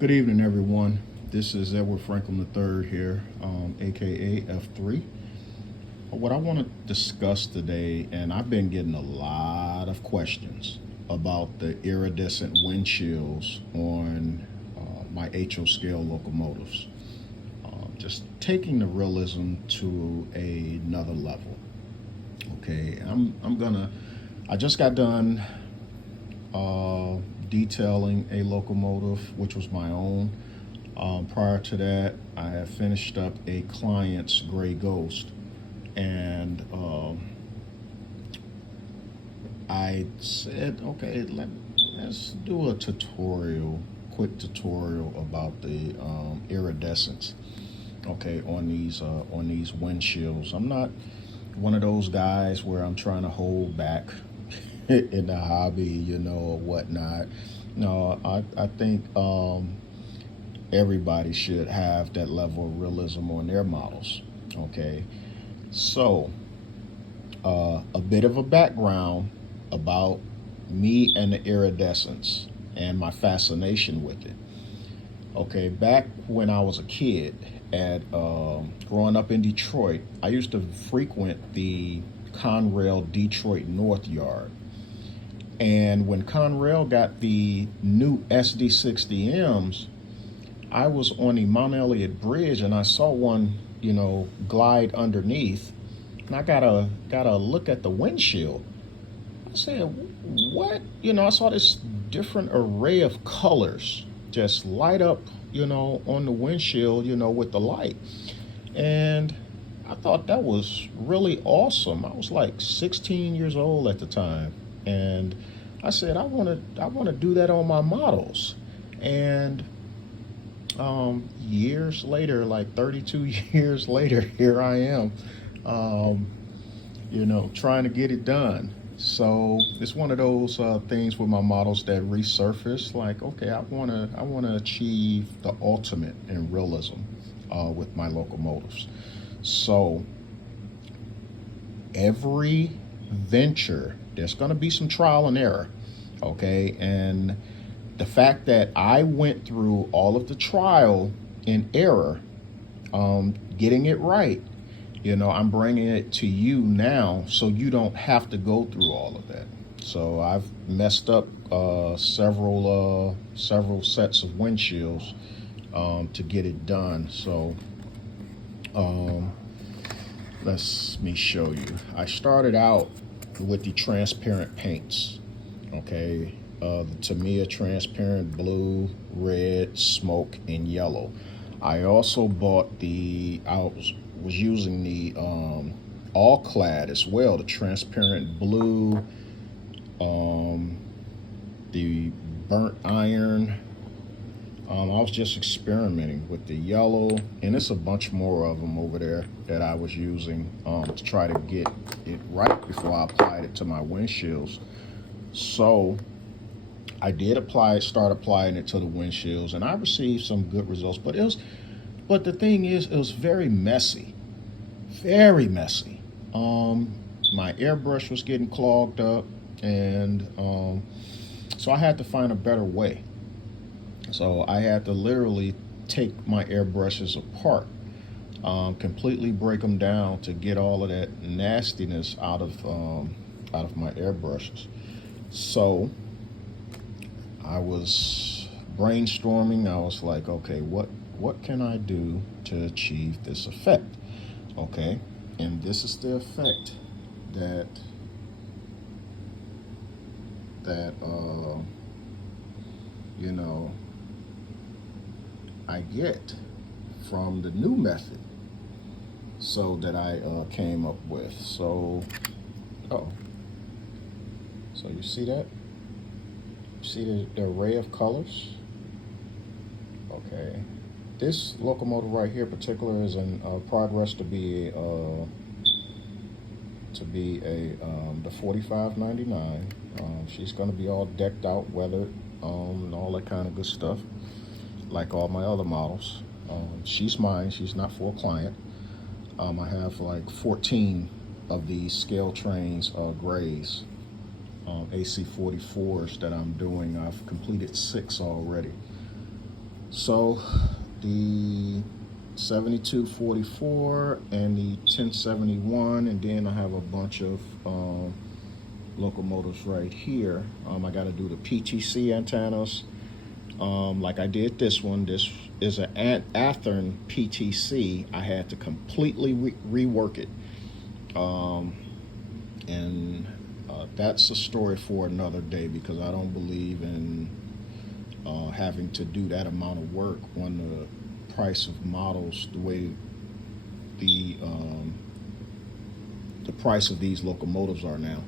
Good evening, everyone. This is Edward Franklin III here, aka F3. What I want to discuss today, and I've been getting a lot of questions about the iridescent windshields on my HO scale locomotives. Just taking the realism to another level. Okay, I just got done detailing a locomotive, which was my own. Prior to that, I had finished up a client's Gray Ghost, and I said, okay, let's do a quick tutorial about the iridescence. Okay, on these windshields. I'm not one of those guys where I'm trying to hold back in the hobby, or whatnot. No, I think everybody should have that level of realism on their models. Okay, so a bit of a background about me and the iridescence and my fascination with it. Okay, back when I was a kid, growing up in Detroit, I used to frequent the Conrail Detroit North Yard. And when Conrail got the new SD60Ms, I was on the Mount Elliott Bridge and I saw one, glide underneath. And I gotta look at the windshield. I said, what? I saw this different array of colors just light up, on the windshield, with the light. And I thought that was really awesome. I was like 16 years old at the time. And I said, I want to do that on my models. And years later, like 32 years later, here I am, trying to get it done. So it's one of those things with my models that resurface. Like, okay, I want to achieve the ultimate in realism with my locomotives. So every venture, there's going to be some trial and error. Okay, and the fact that I went through all of the trial and error, getting it right, I'm bringing it to you now so you don't have to go through all of that. So I've messed up several sets of windshields to get it done. So let me show you. I started out with the transparent paints. Okay, the Tamiya transparent blue, red, smoke, and yellow. I also bought was using the all clad as well, the transparent blue, the burnt iron. I was just experimenting with the yellow, and it's a bunch more of them over there that I was using to try to get it right before I applied it to my windshields. So I did start applying it to the windshields, and I received some good results. But the thing is, it was very messy, very messy. My airbrush was getting clogged up, and so I had to find a better way. So I had to literally take my airbrushes apart, completely break them down to get all of that nastiness out of my airbrushes. So I was brainstorming. I was like, okay, what can I do to achieve this effect? Okay, and this is the effect that I get from the new method. So that I came up with. So you see that? You see the array of colors? Okay. This locomotive right here in particular is in progress to be the 4599. She's going to be all decked out, weathered, and all that kind of good stuff, like all my other models. She's mine. She's not for a client. I have like 14 of these scale trains grays, AC44s that I'm doing. I've completed 6 already. So the 7244 and the 1071, and then I have a bunch of locomotives right here. I got to do the PTC antennas, like I did this one. This is an Athearn PTC. I had to completely rework it, and that's a story for another day, because I don't believe in having to do that amount of work when the price of models, the way the price of these locomotives are now.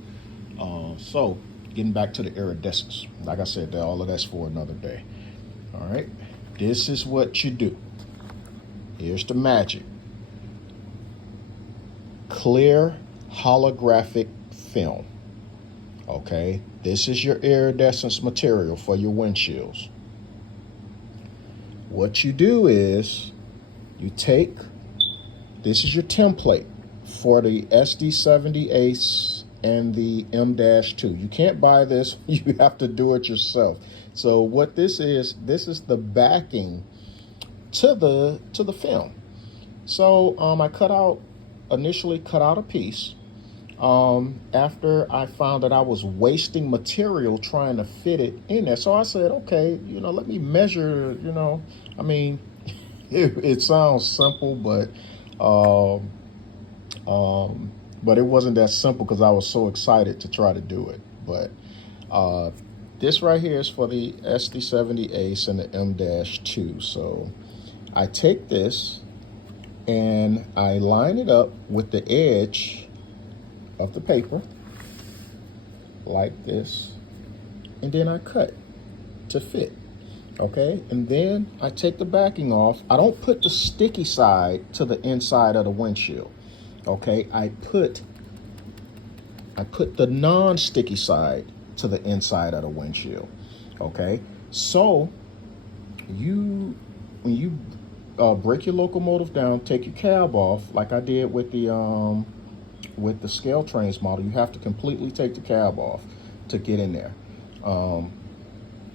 So getting back to the iridescence, like I said, all of that's for another day. All right, this is what you do. Here's the magic. Clear holographic film. Okay, this is your iridescence material for your windshields. What you do is you take, this is your template for the SD70 Ace and the M-2. You can't buy this, you have to do it yourself. So what this is the backing to the film. So I initially cut out a piece after I found that I was wasting material trying to fit it in there. So I said, okay, let me measure, I mean, it sounds simple, but it wasn't that simple, because I was so excited to try to do it. But this right here is for the SD70 Ace and the M-2. So I take this and I line it up with the edge of the paper like this, and then I cut to fit. Okay, and then I take the backing off. I don't put the sticky side to the inside of the windshield. Okay, I put the non-sticky side to the inside of the windshield. Okay, so when you break your locomotive down, take your cab off, like I did with the scale trains model. You have to completely take the cab off to get in there.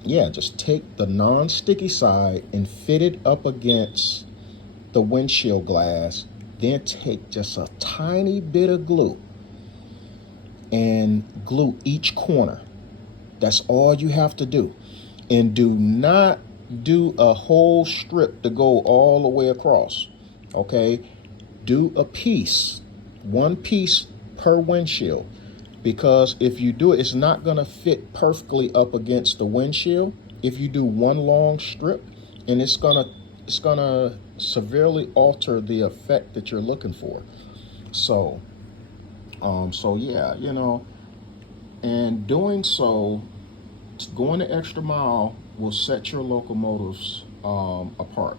Yeah, just take the non-sticky side and fit it up against the windshield glass. Then take just a tiny bit of glue and glue each corner. That's all you have to do. And do not do a whole strip to go all the way across. Okay? Do a piece, one piece per windshield. Because if you do it, it's not going to fit perfectly up against the windshield. If you do one long strip, and it's gonna severely alter the effect that you're looking for. So yeah, and doing so, going the extra mile will set your locomotives apart.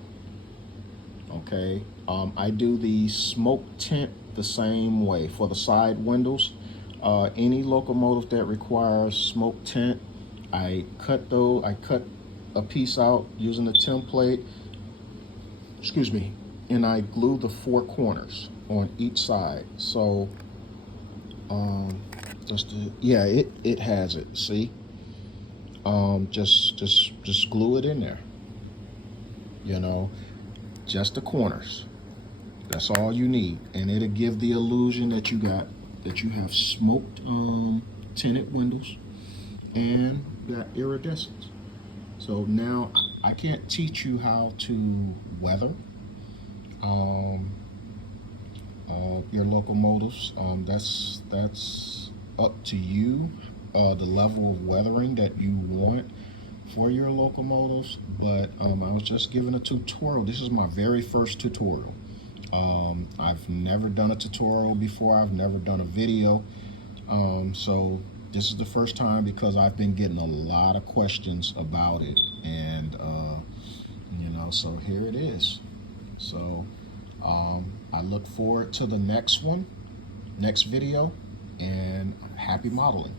Okay, I do the smoke tint the same way for the side windows. Any locomotive that requires smoke tint, I cut a piece out using the template, and I glue the four corners on each side. So it has it. See, just glue it in there. Just the corners. That's all you need, and it'll give the illusion that you have smoked tinted windows and got iridescence. So now I can't teach you how to weather your locomotives. That's up to you, the level of weathering that you want for your locomotives. But I was just giving a tutorial. This is my very first tutorial. I've never done a tutorial before. I've never done a video. So this is the first time, because I've been getting a lot of questions about it, and so here it is. So I look forward to the next video, and happy modeling.